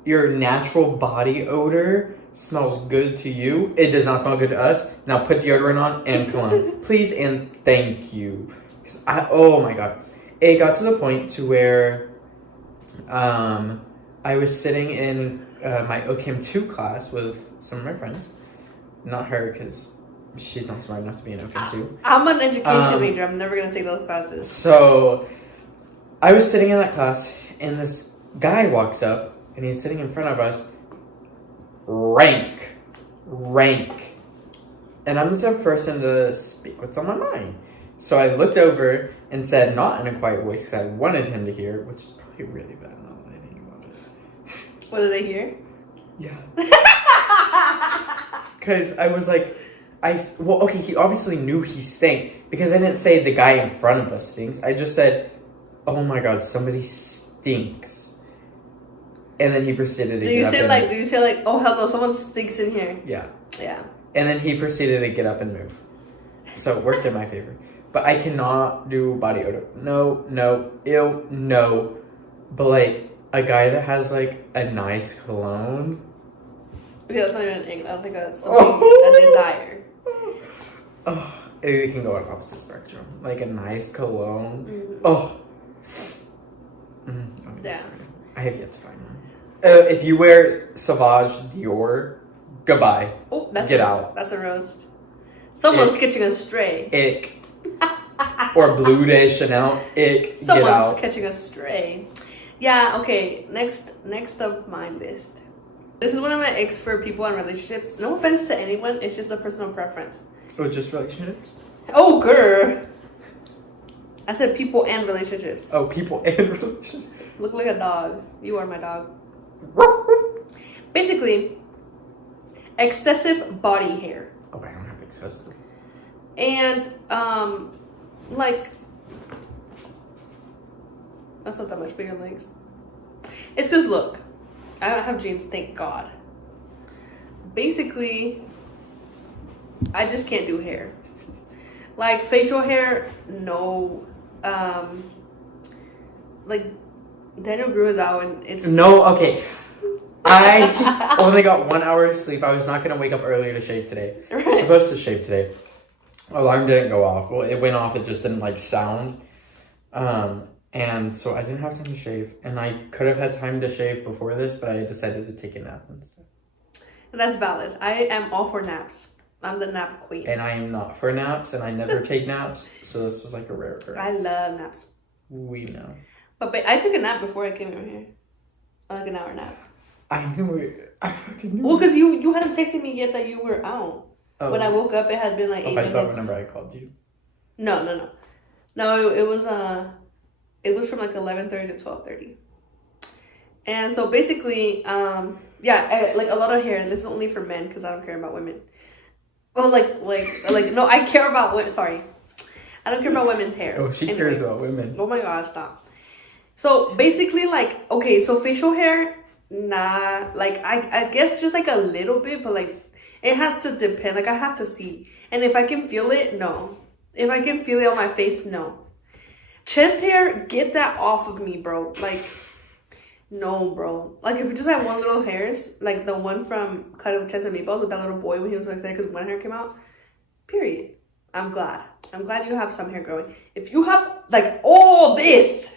your natural body odor smells good to you. It does not smell good to us. Now put deodorant on and cologne, please and thank you. Because oh my god, it got to the point to where I was sitting in my OChem 2 class with some of my friends. Not her, because she's not smart enough to be in OChem 2. I'm an education major. I'm never gonna take those classes. So I was sitting in that class, and this guy walks up, and he's sitting in front of us. Rank. And I'm the type of person to speak what's on my mind. So I looked over and said, not in a quiet voice, because I wanted him to hear, which is probably really bad now that I think about it. What did they hear? Yeah. Because I was like, well, okay, he obviously knew he stank because I didn't say the guy in front of us stinks. I just said, oh my god, somebody stinks. And then he proceeded to Do you say like, oh hell no, someone stinks in here? Yeah. Yeah. And then he proceeded to get up and move. So it worked in my favor. But I cannot do body odor. No, ew, no. But like a guy that has like a nice cologne. Okay, that's not even an ick. That's like a desire. Oh, it can go on opposite spectrum. Like a nice cologne. Mm-hmm. Oh. Yeah. I have yet to find one. If you wear Sauvage Dior, goodbye. Oh, Get out. That's a roast. Someone's Ick. catching a stray. Ick. Or Blue de Chanel. Ick. Get Someone's out. catching a stray. Yeah, okay. Next up my list. This is one of my icks for people in relationships. No offense to anyone, it's just a personal preference. Oh, just relationships? Oh, girl. I said people and relationships. Oh, people and relationships. Look like a dog. You are my dog. Basically, excessive body hair. Oh, I don't have excessive. And, like, that's not that much bigger legs. It's because, look, I don't have jeans, thank God. Basically, I just can't do hair. Like, facial hair, no. Like, Daniel grew his out and it's... No, okay. I only got 1 hour of sleep. I was not going to wake up earlier to shave today. I was supposed to shave today. Alarm didn't go off. Well, it went off. It just didn't, like, sound. And so I didn't have time to shave. And I could have had time to shave before this, but I decided to take a nap instead. And that's valid. I am all for naps. I'm the nap queen. And I am not for naps, and I never take naps. So this was, like, a rare occurrence. I love naps. We know. But I took a nap before I came over here. Like an hour nap. I knew it. I fucking knew Well, because you hadn't texted me yet that you were out. Oh. When I woke up, it had been like 8 minutes. I thought whenever I called you. No. No, it was from like 11:30 to 12:30. And so basically, like a lot of hair. This is only for men because I don't care about women. Well, like no, I care about women. Sorry, I don't care about women's hair. Oh, she cares about women. Oh my god, stop. So basically, like, okay, so facial hair, nah, like I guess just like a little bit, but like it has to depend. Like I have to see, and if I can feel it, no. If I can feel it on my face, no. Chest hair, get that off of me, bro. Like, no, bro. Like if you just have one little hairs, like the one from Cut of Chest and Meatballs with that little boy when he was so excited because one hair came out. Period. I'm glad you have some hair growing. If you have like all this.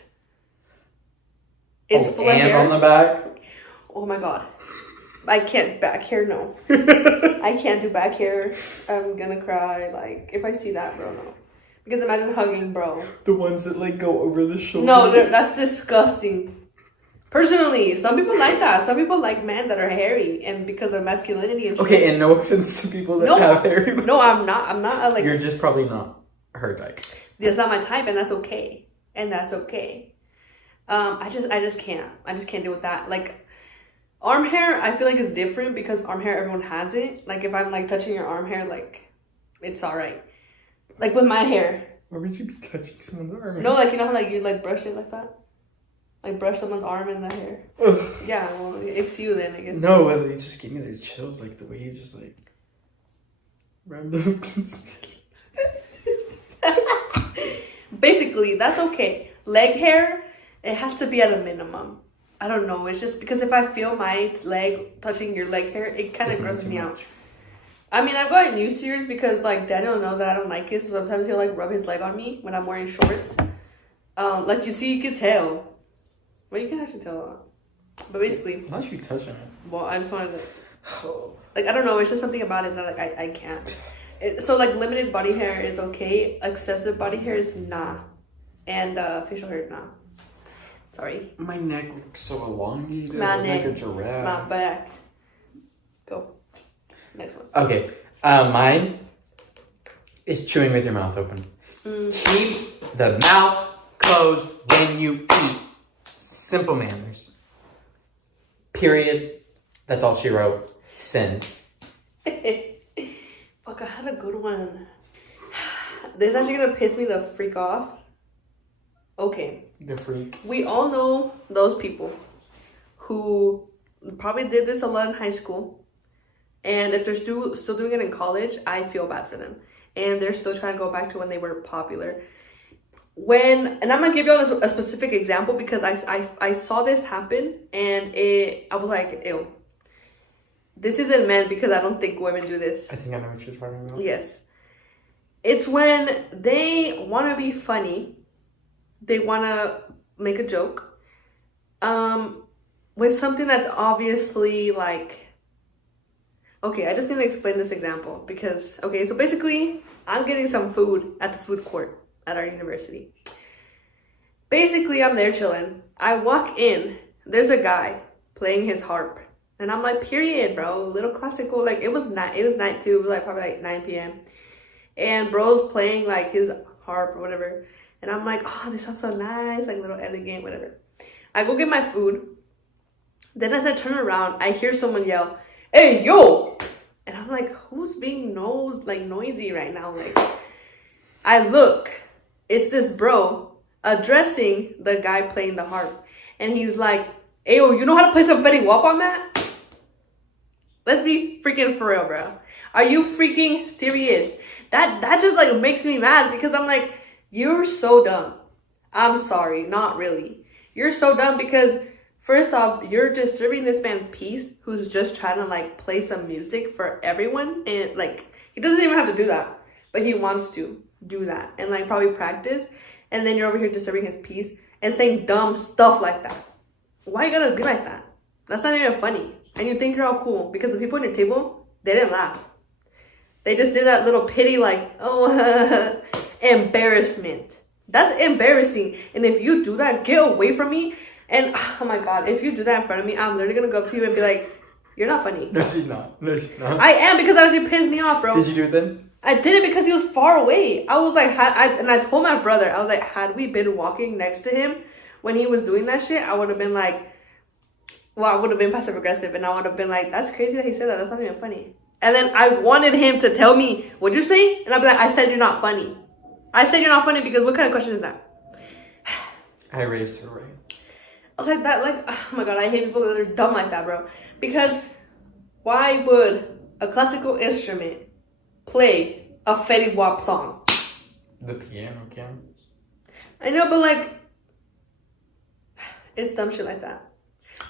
It's full of hair. On the back. Oh my god. I can't back hair, no. I can't do back hair. I'm gonna cry. Like, if I see that, bro, no. Because imagine hugging, bro. The ones that, like, go over the shoulder. No, that's disgusting. Personally, some people like that. Some people like men that are hairy and because of masculinity and shit. Okay, and no offense to people that have hairy. No, I'm not like... You're just probably not her type. That's not my type, and that's okay. I just can't. I just can't deal with that. Like, arm hair, I feel like is different because arm hair, everyone has it. Like, if I'm, like, touching your arm hair, like, it's alright. Like, with my hair. Why would you be touching someone's arm? No, like, you know how, like, you, like, brush it like that? Like, brush someone's arm in the hair. Ugh. Yeah, well, it's you then, I guess. No, it just gave me the chills, like, the way you just, like, random. Basically, that's okay. Leg hair, it has to be at a minimum. I don't know. It's just because if I feel my leg touching your leg hair, it kind of grosses me out. I mean, I've gotten used to yours because, like, Daniel knows that I don't like it. So sometimes he'll, like, rub his leg on me when I'm wearing shorts. Like, you can tell. Well, you can actually tell a lot. But basically. Unless you touching it. Well, I just wanted to. Like, I don't know. It's just something about it that, like, I can't. So, like, limited body hair is okay. Excessive body hair is nah. And facial hair, nah. Sorry. My neck looks so elongated. My like neck. a giraffe. My back. Go. Next one. Okay. Mine is chewing with your mouth open. Keep the mouth closed when you eat. Simple manners. Period. That's all she wrote. Send. Fuck, I had a good one. This is actually gonna piss me the freak off. Okay. The freak. We all know those people who probably did this a lot in high school. And if they're still doing it in college, I feel bad for them. And they're still trying to go back to when they were popular. And I'm gonna give you a specific example because I saw this happen and I was like, ew. This isn't meant because I don't think women do this. I think I know what you're talking about. Yes. It's when they want to be funny. They want to make a joke. With something that's obviously like... Okay, I just need to explain this example because... Okay, so basically, I'm getting some food at the food court at our university. Basically, I'm there chilling. I walk in. There's a guy playing his harp. And I'm like, period, bro. Little classical. Like, it was night too. It was like probably like 9 p.m. And bro's playing like his harp or whatever. And I'm like, oh, this sounds so nice. Like, little elegant, whatever. I go get my food. Then as I turn around, I hear someone yell, hey, yo! And I'm like, who's being noisy right now? Like, I look. It's this bro addressing the guy playing the harp. And he's like, hey, yo, you know how to play some Fetty Wap on that? Let's be freaking for real, bro. Are you freaking serious? That just like makes me mad because I'm like, you're so dumb. I'm sorry, not really. You're so dumb because first off, you're disturbing this man's peace who's just trying to like play some music for everyone. And like, he doesn't even have to do that, but he wants to do that and like probably practice. And then you're over here disturbing his peace and saying dumb stuff like that. Why you gotta be like that? That's not even funny. And you think you're all cool because the people on your table, they didn't laugh. They just did that little pity like, oh, embarrassment. That's embarrassing. And if you do that, get away from me. And oh my God, if you do that in front of me, I'm literally gonna go up to you and be like, you're not funny. No, she's not. No, she's not. I am because that actually pissed me off, bro. Did you do it then? I did it because he was far away. I was like, and I told my brother, I was like, had we been walking next to him when he was doing that shit, I would have been like, well, I would have been passive aggressive and I would have been like, that's crazy that he said that. That's not even funny. And then I wanted him to tell me, what'd you say? And I'd be like, I said you're not funny. I said you're not funny because what kind of question is that? I raised her right. I was like, that, like, oh my God, I hate people that are dumb like that, bro. Because why would a classical instrument play a Fetty Wap song? The piano can. I know, but like, it's dumb shit like that.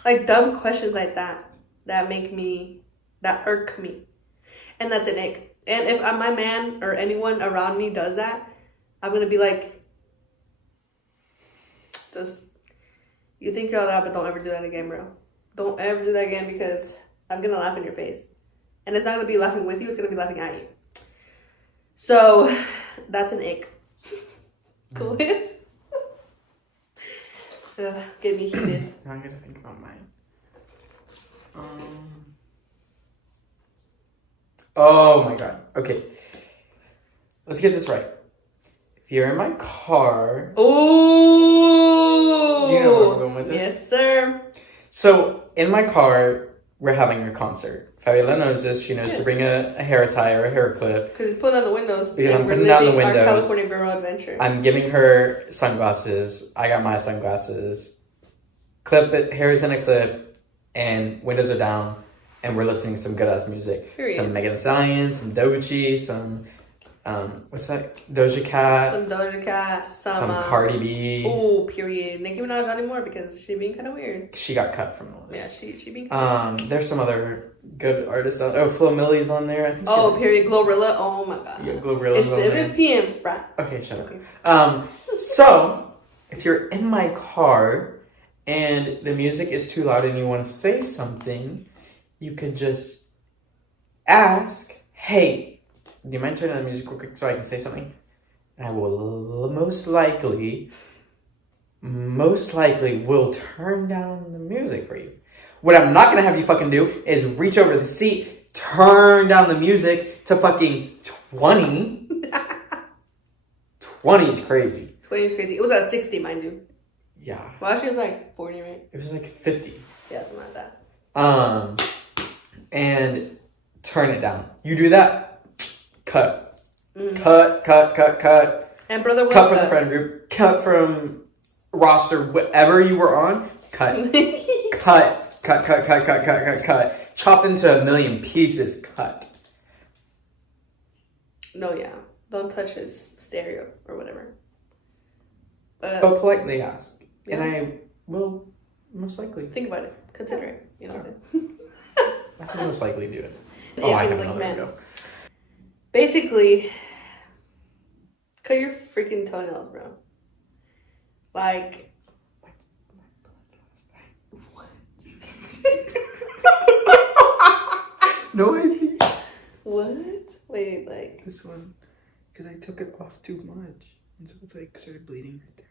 Like dumb questions like that that irk me. And that's an ick. And if my man or anyone around me does that, I'm going to be like, just, you think you're all that, but don't ever do that again, bro. Don't ever do that again because I'm going to laugh in your face. And it's not going to be laughing with you, it's going to be laughing at you. So, that's an ick. Cool. Get me heated. Now I gotta think about mine. Oh my God. Okay. Let's get this right. If you're in my car. Oh. You know where I'm going with this? Yes, sir. So, in my car, we're having a concert. Fabiola knows this. She knows to bring a hair tie or a hair clip. Because he's putting down the windows. Because I'm putting down the windows. Our California girl adventure. I'm giving her sunglasses. I got my sunglasses. Hair is in a clip. And windows are down. And we're listening to some good ass music. Period. Some Megan Thee Stallion, some Doechii, some what's that? Doja Cat. Some Doja Cat. Some Cardi B. Oh, period. Nicki Minaj not anymore because she being kind of weird. She got cut from the list. Yeah, she being kind of there's some other good artists out there. Oh, Flo Millie's on there. I think. Period. Glorilla. Oh my God. Yeah, Glorilla's it's on there. 7 p.m. Right? Okay, shut up. Okay. So if you're in my car and the music is too loud and you want to say something, you could just ask, hey, do you mind turning on the music real quick so I can say something? And I will most likely will turn down the music for you. What I'm not going to have you fucking do is reach over the seat, turn down the music to fucking 20. 20 is crazy. 20 is crazy. It was at 60, mind you. Yeah. Well, actually, it was like 40, right? It was like 50. Yeah, something like that. And turn it down. You do that, cut. Cut. And brother was cut from the friend group. Cut from roster, whatever you were on. Cut. Cut. Chopped into a million pieces. Cut. No, yeah. Don't touch his stereo or whatever. But politely ask. Yeah. And I will most likely. Think about it. Consider it. You know what I'm saying? I can most likely do it. Oh, I have another window. Basically, cut your freaking toenails, bro. Like... What? No, I mean... What? Wait, like... This one. Because I took it off too much. And so it's like started bleeding right there.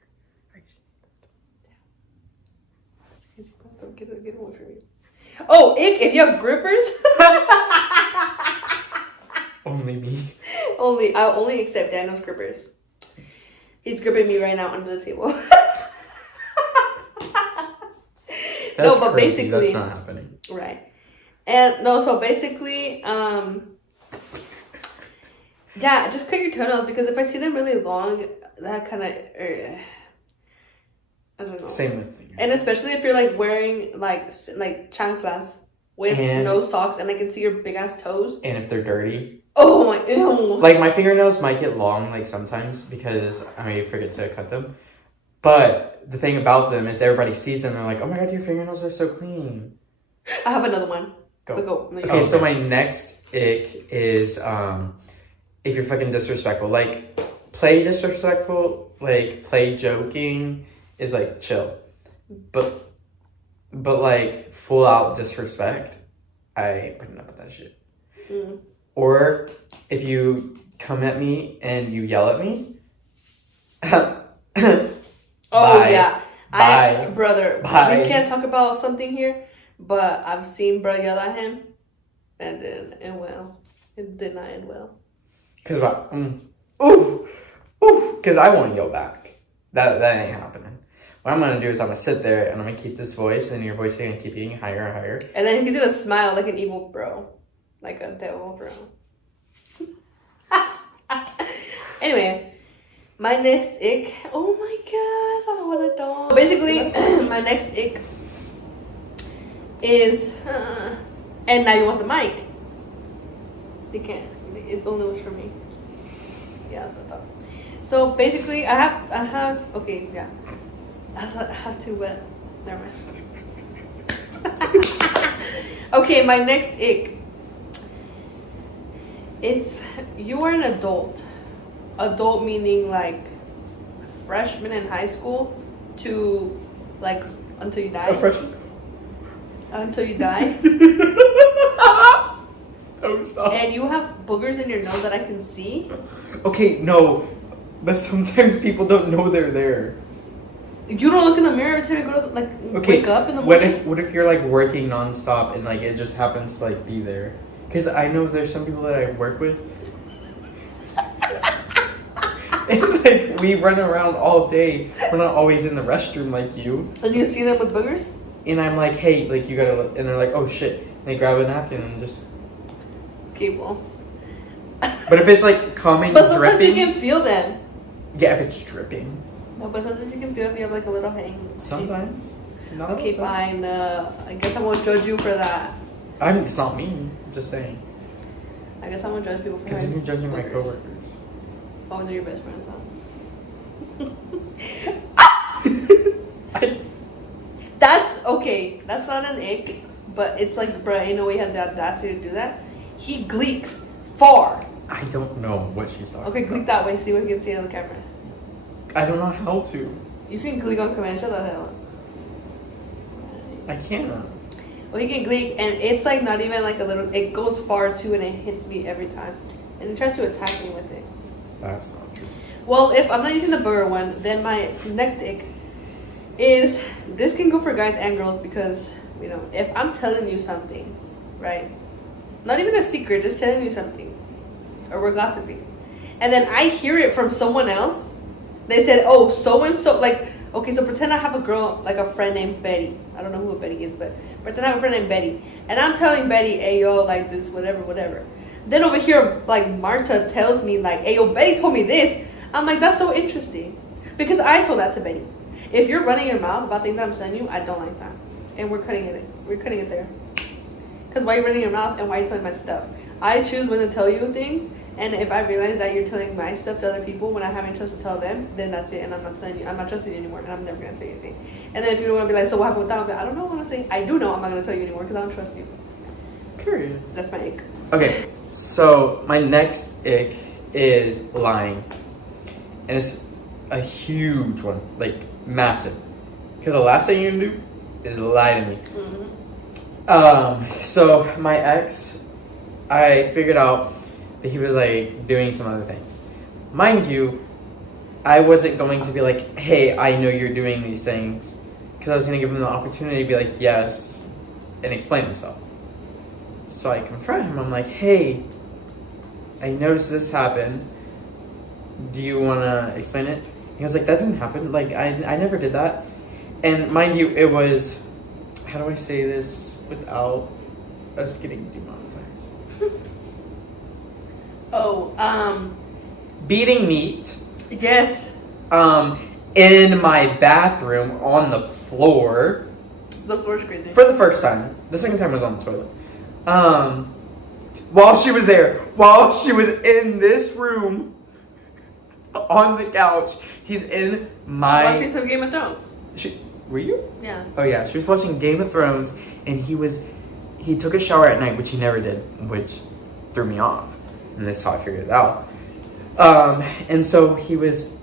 That's crazy, bro. Don't get it away from me. Oh, if you have grippers? Only me. I'll only accept Daniel's grippers. He's gripping me right now under the table. That's but crazy. basically... That's not happening. Right. And no, so basically, yeah, just cut your toenails because if I see them really long, that kind of, I don't know. Same with me. And especially if you're like wearing like chanclas with no socks and I can see your big ass toes. And if they're dirty. Oh my, ew. Like my fingernails might get long like sometimes because I may forget to cut them. But the thing about them is everybody sees them and they're like, oh my god, your fingernails are so clean. I have another one. Go. No, okay, so my next ick is if you're fucking disrespectful. Like play disrespectful, like play joking is like chill. But like full out disrespect, I ain't putting up with that shit. Mm. Or if you come at me and you yell at me. Oh bye. Yeah. Bye. Brother, bye. We can't talk about something here, but I've seen bro yell at him and then it did not end well. Cause what? Ooh, cause I won't yell back. That ain't happening. What I'm gonna do is I'm gonna sit there and I'm gonna keep this voice, and your voice is gonna keep getting higher and higher. And then he's gonna smile like an evil bro, like a devil bro. Anyway, my next ick. Oh my god, I want a dog. Basically, my next ick is, and now you want the mic. You can't. It only was for me. Yeah, that's what I thought. So basically, I have. Okay, yeah. I have to wet. Never mind. Okay, my next ick. If you are an adult meaning like freshman in high school to like until you die. A freshman? Until you die. Oh, stop. And you have boogers in your nose that I can see. Okay, no. But sometimes people don't know they're there. You don't look in the mirror every time you go to wake up in the morning? What if you're like working nonstop and like it just happens to like be there? Because I know there's some people that I work with. And like we run around all day. We're not always in the restroom like you. And you see them with boogers? And I'm like, hey, like you gotta, and they're like, oh shit. And they grab a napkin and just. Okay, well. But if it's like coming, but sometimes dripping, you can feel them. Yeah, if it's dripping. No, but sometimes you can feel if you have like a little hang. Sometimes. Not okay, fine. I guess I won't judge you for that. It's not me. I'm just saying. I guess I won't judge people for because then you're judging my coworkers. Oh, they're your best friends, huh? That's okay. That's not an ick, but it's like, bruh, ain't no way he had the audacity to do that. He gleeks far. I don't know what she's talking about. Okay, gleek that way. See what you can see on the camera. I don't know how to. You can gleek on command. Shut the hell up. I can't. Well, he can gleek, and it's like not even like a little. It goes far too, and it hits me every time, and he tries to attack me with it. That's not true. Well, if I'm not using the burger one, then my next ick is this can go for guys and girls because you know if I'm telling you something, right? Not even a secret, just telling you something, or we're gossiping, and then I hear it from someone else. They said, "Oh, so and so." Like, okay, so pretend I have a girl, like a friend named Betty. I don't know who Betty is, but pretend I have a friend named Betty, and I'm telling Betty, "Hey, yo, like this, whatever." Then over here, like, Marta tells me, like, hey, yo, Betty told me this. I'm like, that's so interesting. Because I told that to Betty. If you're running your mouth about things that I'm telling you, I don't like that. And we're cutting it. We're cutting it there. Because why are you running your mouth and why are you telling my stuff? I choose when to tell you things. And if I realize that you're telling my stuff to other people when I haven't trust to tell them, then that's it. And I'm not telling you. I'm not trusting you anymore. And I'm never going to tell you anything. And then if you want to be like, so what happened with that? I'll be like, I don't know, honestly. I do know I'm not going to tell you anymore because I don't trust you. Period. That's my ick. Okay, so my next ick is lying. And it's a huge one, like massive. Because the last thing you can do is lie to me. So my ex, I figured out that he was like doing some other things. Mind you, I wasn't going to be like, hey, I know you're doing these things. Because I was going to give him the opportunity to be like, yes, and explain himself. So I confront him. I'm like, hey, I noticed this happen. Do you want to explain it? He was like, that didn't happen. Like, I never did that. And mind you, it was, how do I say this without us getting demonetized? Beating meat. Yes. In my bathroom on the floor. The floor's crazy. For the first time. The second time was on the toilet. While she was there, while she was in this room, on the couch, he's in my... Watching some Game of Thrones. Were you? Yeah. Oh yeah, she was watching Game of Thrones, and he took a shower at night, which he never did, which threw me off. And this is how I figured it out. And so he was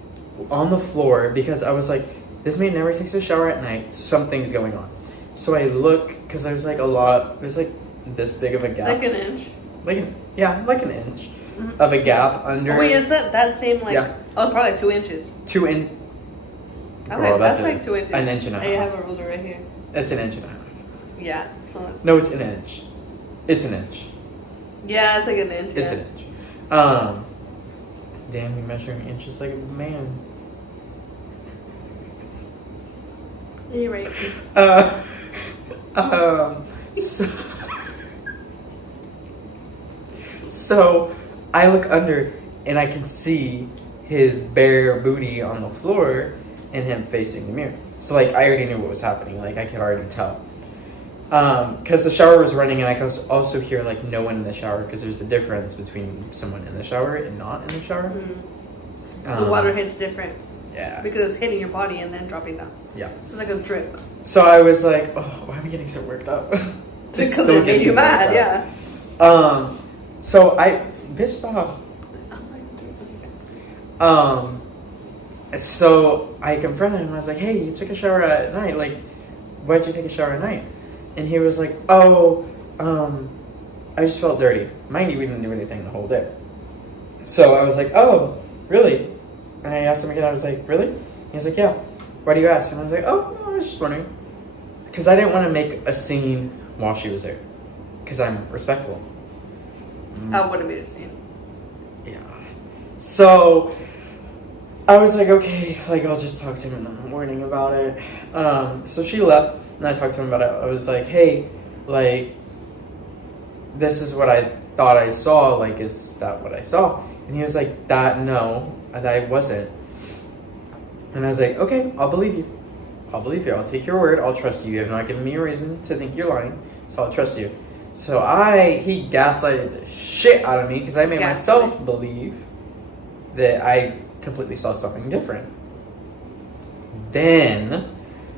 on the floor, because I was like, this man never takes a shower at night, something's going on. So I look, because there's like there's like this big of a gap. Like an inch? Like an inch of a gap under. Oh, wait, is that same like? Yeah. Oh, probably like 2 inches. 2 inch. Okay, that's like 2 inches. An inch and a half. I have a ruler right here. It's an inch and a half. Yeah. So no, it's an inch. It's an inch. Yeah, it's like an inch. It's an inch. Damn, you're measuring inches like a man. Yeah, you're right. So I look under and I can see his bare booty on the floor and him facing the mirror. So like I already knew what was happening. Like I could already tell. Because the shower was running and I could also hear like no one in the shower, because there's a difference between someone in the shower and not in the shower. The water hits different. Yeah. Because it's hitting your body and then dropping down. Yeah. So it's like a drip. So I was like, oh, why am I getting so worked up? Because it made you mad, yeah. So I, bitch, stop. So I confronted him. I was like, hey, you took a shower at night. Like, why'd you take a shower at night? And he was like, oh, I just felt dirty. Mind you, we didn't do anything the whole day. So I was like, oh, really? And I asked him again. I was like, really? He was like, yeah. Why do you ask? And I was like, oh, no, I was just wondering. Because I didn't want to make a scene while she was there. Because I'm respectful. I wouldn't be the scene. Yeah. So I was like, okay, like I'll just talk to him in the morning about it. So she left and I talked to him about it. I was like, hey, like, this is what I thought I saw. Like, is that what I saw? And he was like, no, I wasn't. And I was like, okay, I'll believe you. I'll believe you. I'll take your word. I'll trust you. You have not given me a reason to think you're lying, so I'll trust you. So he gaslighted the shit out of me because I made myself believe that I completely saw something different. Then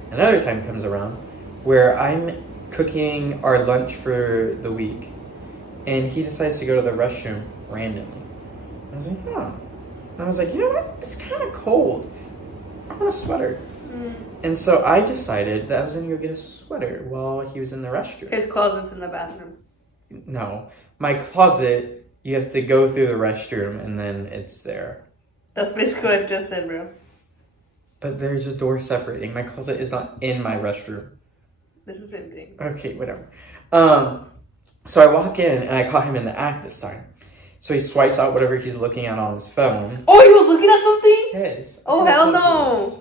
another time comes around where I'm cooking our lunch for the week and he decides to go to the restroom randomly. I was like, huh. And I was like, you know what? It's kind of cold. I want a sweater. And so I decided that I was going to go get a sweater while he was in the restroom. His closet's in the bathroom. No. My closet, you have to go through the restroom and then it's there. That's basically what I just said, bro. But there's a door separating. My closet is not in my restroom. This is the same thing. Okay, whatever. So I walk in and I caught him in the act this time. So he swipes out whatever he's looking at on his phone. Oh, he was looking at something? Yes. Oh, hell no.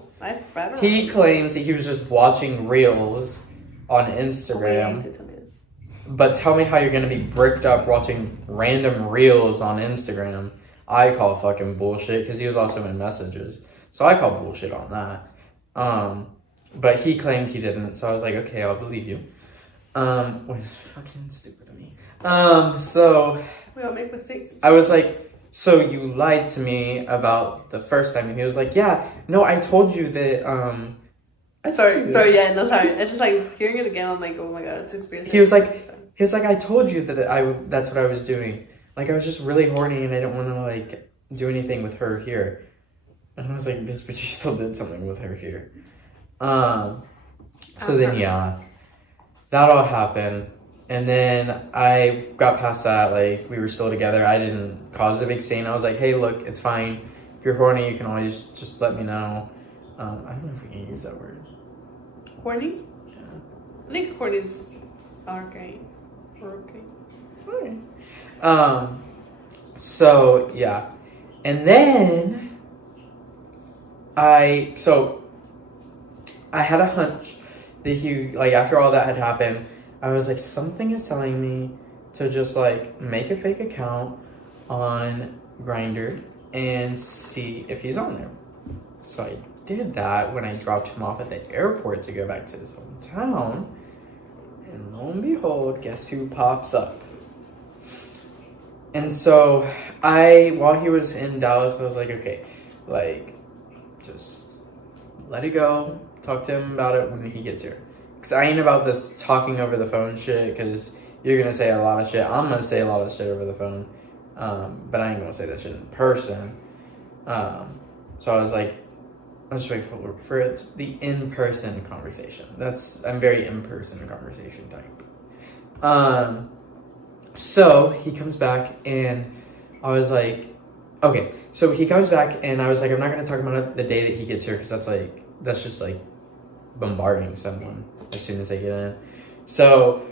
He claims that he was just watching reels on Instagram. But tell me how you're gonna be bricked up watching random reels on Instagram. I call fucking bullshit because he was also in messages. So I call bullshit on that. But he claimed he didn't, so I was like, okay, I'll believe you. Which is fucking stupid of me. So we all make mistakes. I was like, so you lied to me about the first time, and he was like, yeah, no, I told you that. Sorry, yeah, no, sorry. It's just like hearing it again. I'm like, oh my god, it's experience. He was like, I told you that that's what I was doing. Like, I was just really horny, and I didn't want to like do anything with her here. And I was like, bitch, but you still did something with her here. So then, yeah, that all happened. And then I got past that, like, we were still together. I didn't cause a big scene. I was like, hey, look, it's fine. If you're horny, you can always just let me know. I don't know if we can use that word. Horny? Yeah. I think horny is okay. So, yeah. And then I had a hunch that he, like, after all that had happened, I was like, something is telling me to just, like, make a fake account on Grindr and see if he's on there. So I did that when I dropped him off at the airport to go back to his hometown. And lo and behold, guess who pops up? And so while he was in Dallas, I was like, okay, like, just let it go. Talk to him about it when he gets here. Because I ain't about this talking over the phone shit, because you're going to say a lot of shit. I'm going to say a lot of shit over the phone. But I ain't going to say that shit in person. So I was like, let's wait for the in-person conversation. I'm very in-person conversation type. So he comes back and I was like, okay. So he comes back and I was like, I'm not going to talk about it the day that he gets here, because that's just like bombarding someone as soon as they get in. So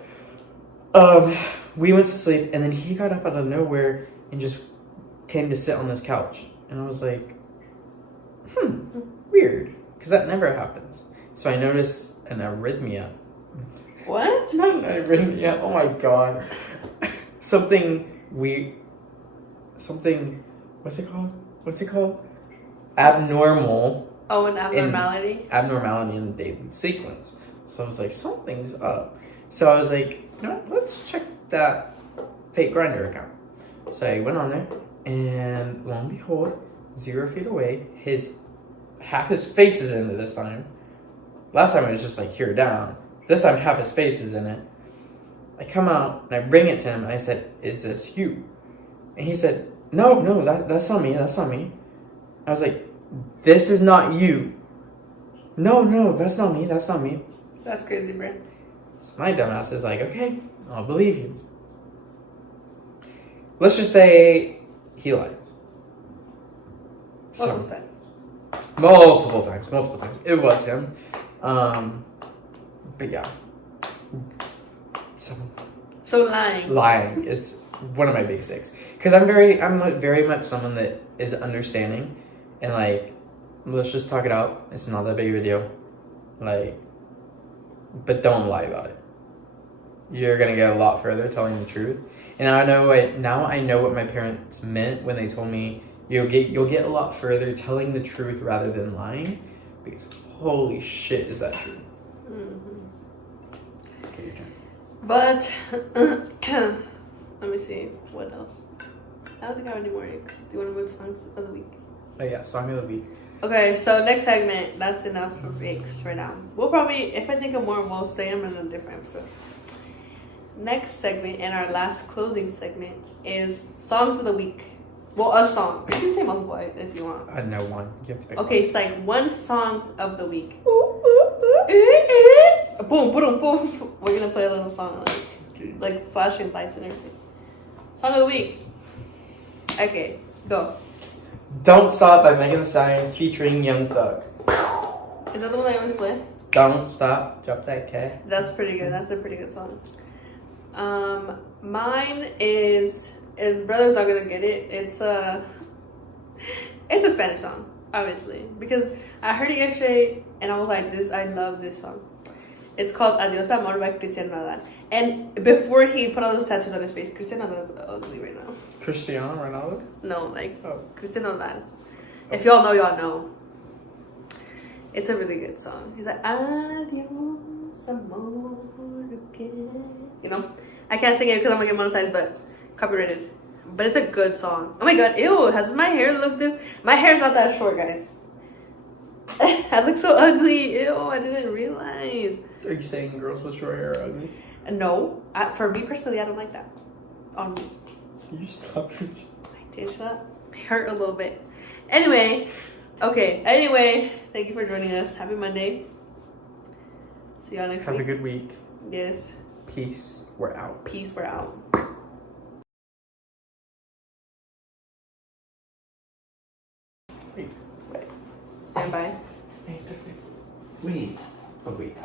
we went to sleep, and then he got up out of nowhere and just came to sit on this couch. And I was like, weird, because that never happens. So I noticed an arrhythmia. What? Not an arrhythmia. Oh my god. Something weird. Something. What's it called? Abnormal. Oh, an abnormality? Abnormality in the daily sequence. So I was like, something's up. So I was like, no, let's check that fake Grindr account. So I went on there, and lo and behold, 0 feet away, half his face is in it this time. Last time it was just like here down. This time half his face is in it. I come out and I bring it to him and I said, is this you? And he said, no, that's not me. That's not me. I was like, this is not you. No, that's not me. That's not me. That's crazy, bro. So my dumbass is like, okay, I'll believe you. Let's just say he lied. Multiple times. It was him. But yeah. So lying. Lying is one of my big sticks. Because I'm very much someone that is understanding, and like, let's just talk it out. It's not that big of a deal. Like, but don't lie about it. You're gonna get a lot further telling the truth. And I know what my parents meant when they told me you'll get a lot further telling the truth rather than lying, because holy shit, is that true? Mm-hmm. Okay, your turn. But let me see what else. I don't think I have any more yikes. Do you want to move songs of the week? Oh yeah, song of the week. Okay, so next segment. That's enough for yikes right now. We'll probably, if I think of more, we'll say them in a different episode. Next segment and our last closing segment is songs of the week. Well, a song. You can say multiple if you want. No, one. You have to pick okay, one. it's like one song of the week. Boom, boom, boom. We're gonna play a little song, like flashing lights and everything. Song of the week. Okay, go. Don't Stop by Megan Thee Stallion featuring Young Thug. Is that the one I always play? Don't Stop, Drop That Cat. That's pretty good. That's a pretty good song. Mine is, and brother's not gonna get it. It's a Spanish song, obviously, because I heard it yesterday and I was like, I love this song. It's called Adios Amor by Cristiano Ronaldo. And before he put all those tattoos on his face, Cristiano Ronaldo is ugly right now. Cristiano Ronaldo? No, like Cristiano Ronaldo. If y'all know, y'all know. It's a really good song. He's like, Adios Amor again. You know? I can't sing it because I'm gonna get monetized, but copyrighted. But it's a good song. Oh my god, ew, has my hair looked this? My hair's not that short, guys. I look so ugly. Ew, I didn't realize. Are you saying girls with short hair are ugly? No, for me personally, I don't like that. On me. You stop. I did that. It hurt a little bit. Anyway, thank you for joining us. Happy Monday. See y'all next week. Have a good week. Yes. Peace. We're out. Peace. We're out. Wait. Stand by. Wait. Oh, wait.